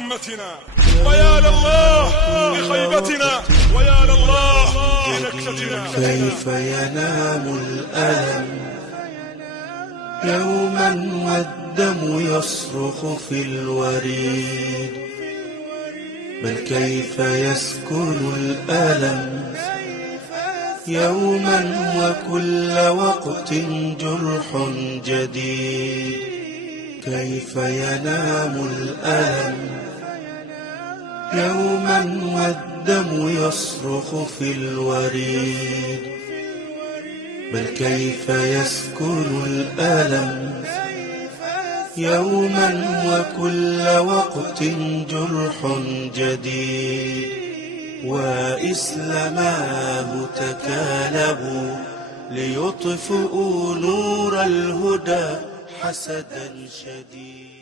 أمتنا، ويا لله لخيبتنا، ويا لله لنكستنا. كيف ينام الألم يوما والدم يصرخ في الوريد، بل كيف يسكن الألم يوما وكل وقت جرح جديد. كيف ينام الألم يوما والدم يصرخ في الوريد، بل كيف يسكن الألم يوما وكل وقت جرح جديد. وإسلاماه تكالبوا ليطفئوا نور الهدى حسدا شديد.